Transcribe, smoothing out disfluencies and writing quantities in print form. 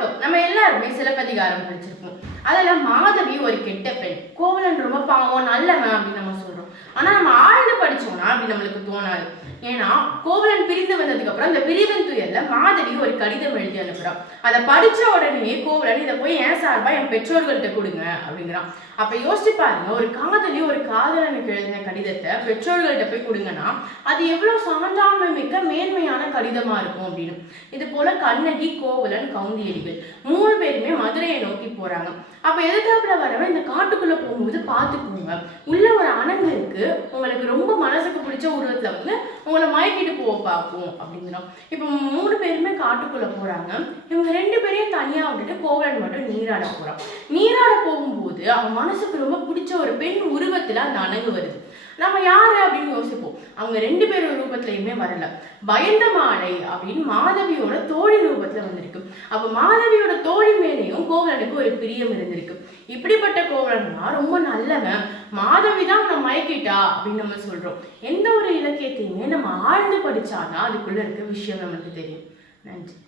வணக்கம். நம்ம எல்லாருமே சிலப்பதிகாரம் படிச்சிருப்போம். அதுல மாதவி ஒரு கெட்ட பெண், கோவலன் ரொம்ப பாவம் நல்லவன் அப்படின்னு நம்ம சொல்றோம். ஆனா நம்ம ஆழ்ந்து படிச்சோம்னா அப்படி நம்மளுக்கு தோணாது. ஏன்னா கோவலன் பிரிந்து வந்ததுக்கு அப்புறம் அந்த பிரிவின் துயர்ல மாதவி ஒரு கடிதம் எழுதி அனுப்புறான். அதை படிச்ச உடனே கோவலன் இதை போய் என் சார்பா என் பெற்றோர்கள்ட்ட கொடுங்க அப்படிங்கிறான். அப்ப யோசிச்சு பாருங்க, ஒரு காதலி ஒரு காதலனுக்கு எழுதின கடிதத்தை பெற்றோர்கள்ட்ட போய் கொடுங்கன்னா அது எவ்வளவு சான்றாண்மை மிக்க மேன்மையான கடிதமா இருக்கும் அப்படின்னு. இது போல கண்ணகி, கோவலன், கவுந்தியடிகள் 3 பேருமே மதுரையை நோக்கி போறாங்க. அப்ப எதிர்த்தாப்புல வரவன் இந்த காட்டுக்குள்ள போகும்போது பார்த்து போங்க, உள்ள ஒரு அணங்கு இருக்கு, உங்களுக்கு ரொம்ப மனசுக்கு பிடிச்ச உருவத்துல வந்து உங்களை மயக்கிட்டு போக பார்ப்போம் அப்படிங்கிறோம். இப்ப 3 பேருமே காட்டுக்குள்ள போறாங்க. இவங்க 2 பேரையும் தனியா விட்டுட்டு கோவலன் மட்டும் நீராட போறான். நீராட போகும்போது அவன் மனசுக்கு ரொம்ப பிடிச்ச ஒரு பெண் உருவத்துல அந்த அணங்கு வருது. நம்ம யாரு அப்படின்னு யோசிப்போம். அவங்க 2 பேரும் ரூபத்திலயுமே வரல. பயந்த மாலை அப்படின்னு மாதவியோட தோழி ரூபத்துல வந்திருக்கு. அப்ப மாதவியோட தோழி மேலேயும் கோவலனுக்கு ஒரு பிரியம் இருந்திருக்கு. இப்படிப்பட்ட கோவலன் தான் ரொம்ப நல்லவன், மாதவி தான் அவனை மயக்கிட்டா அப்படின்னு நம்ம சொல்றோம். எந்த ஒரு இலக்கியத்தையுமே நம்ம ஆழ்ந்து படிச்சாதான் அதுக்குள்ள இருக்க விஷயம் நமக்கு தெரியும். நன்றி.